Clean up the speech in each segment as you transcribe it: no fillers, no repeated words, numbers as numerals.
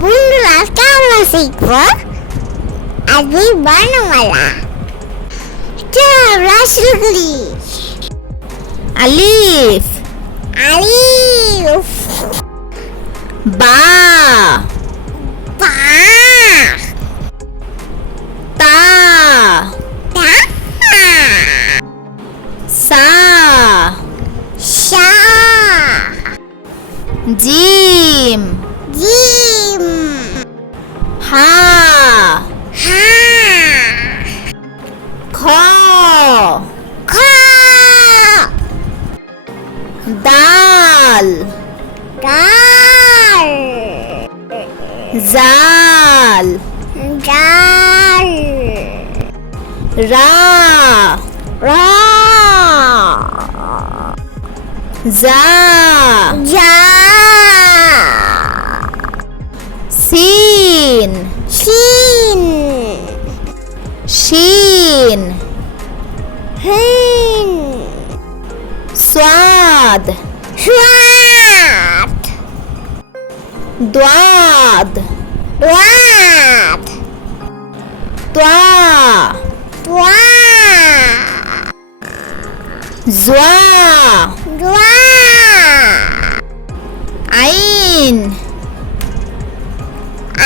বন্ধুরা আজকে আমরা শিখব আরবি বর্ণমালা। চলো আমরা শুরু করি। আলিফ, আলিফ, বা, বা, তা, তা, সা, শা, জিম, জিম, হা, হা, খ, খ, দাল, ডাল, জাল, ডাল, রা, রা, জা, যা, সিন, শিন, শিন, হিন, সাদ, সাত, দাদ, দাঁত, তা, তোয়া, জা, দোয়া, আইন,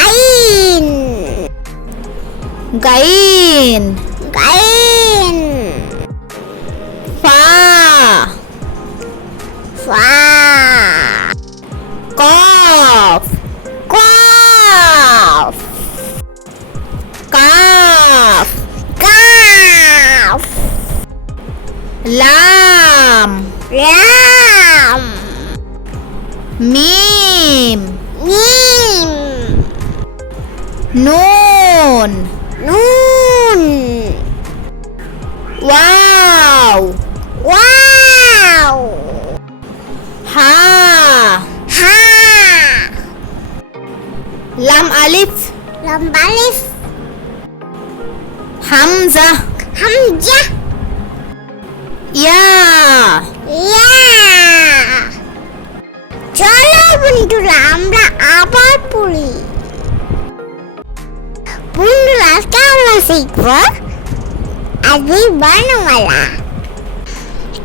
আইন, গাইন, গাইন, ফা, ফা, কফ, কফ, কাফ, কাফ, লাম, লাম, মিম, মিম, নুন, নুন, ওয়াও, ওয়াও, হা, হা, লাম আলিফ, লম্বা লিফ, হামজা, হামজা, ইয়া, ইয়া। চলো বন্ধুরা আমরা আবার পড়ি। বন্ধুরা আজকে আমরা শিখব আরবি বর্ণমালা।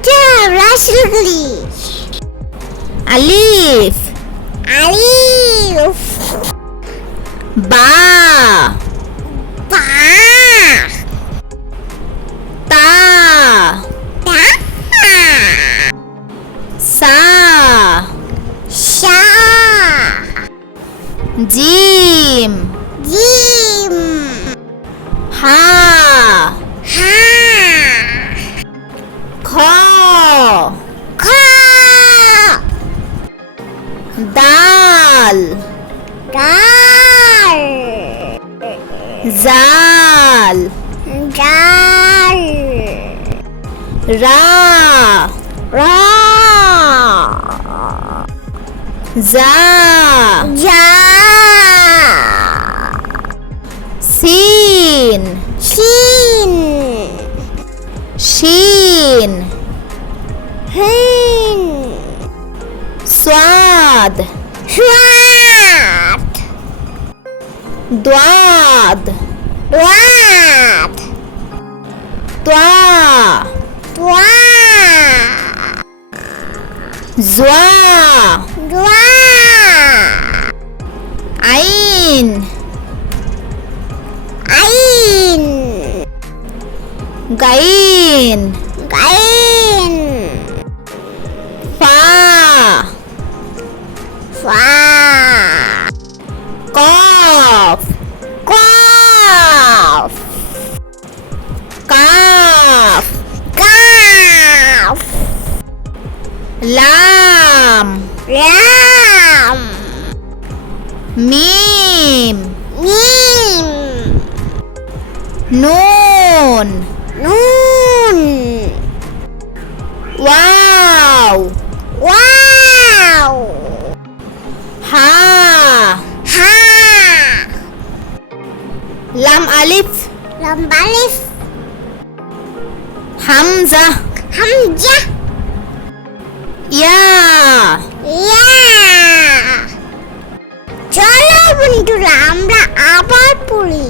চলো আমরা শুরু করি। আলিফ, আলিফ, বা, বা, তা, তা, সা, শা, জিম, জিম, হা, হা, খ, খ, দাল, ডাল, জাল, ডাল, রা, রা, জা, যা, সিন, শিন, শিন, হিন, সাদ, সাত, দাদ, দাঁত, তা, তোয়া, জা, দোয়া, আইন, আইন, গাইন, গাইন, ফা, ফা, কফ, কফ, কাফ, কাফ, লাম, লাম, মিম, মিম, নুন, নুন, ওয়াও, ওয়াও, হা, হা, লাম আলিফ, লম্বা লিফ, হামজা, হামজা, ইয়া, ইয়া। চলো বন্ধুরা আমরা আবার পড়ি।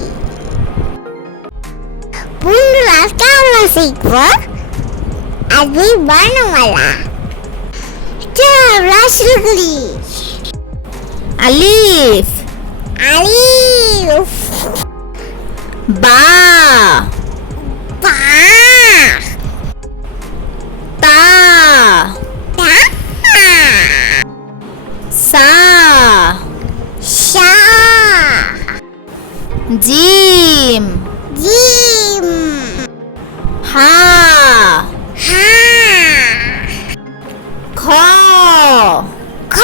বন্ধুরা আজকে আমরা শিখব আরবি বর্ণমালা। চলো আমরা শুরু করি। আলিফ, আলিফ, বা, বা, তা, তা, সা, শা, জিম, জিম, হা, হা, খ, খ,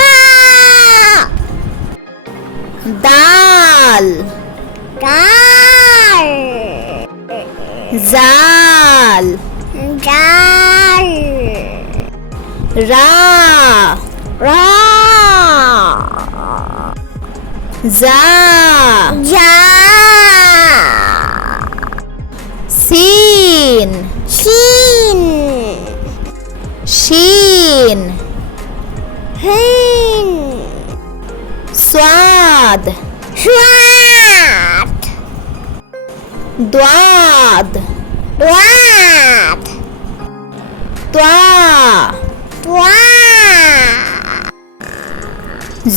দাল, ডাল, জাল, ডাল, রা, রা, জা, যা, সিন, শিন, শিন, হিন, সাদ, সাত, দাদ, দাঁত, তা, তোয়া,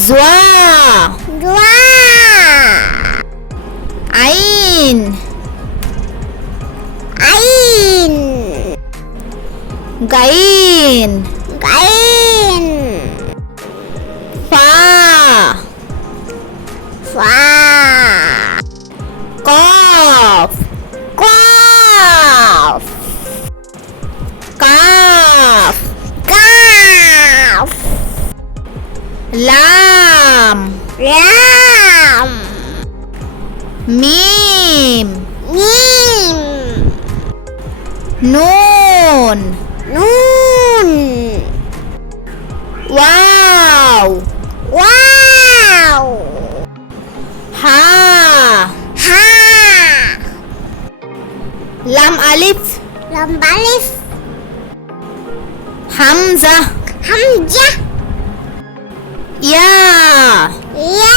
জা, দোয়া, আইন, আইন, গাইন, গাইন, ফা, ফা, কফ, কফ, কাফ, কাফ, লাম, লাম, মিম, মিম, নুন, নুন, ওয়াও, ওয়াও, হা, হা, লাম আলিফ, লম্বা আলিফ, হামজা, হামজা, ইয়া, ইয়া,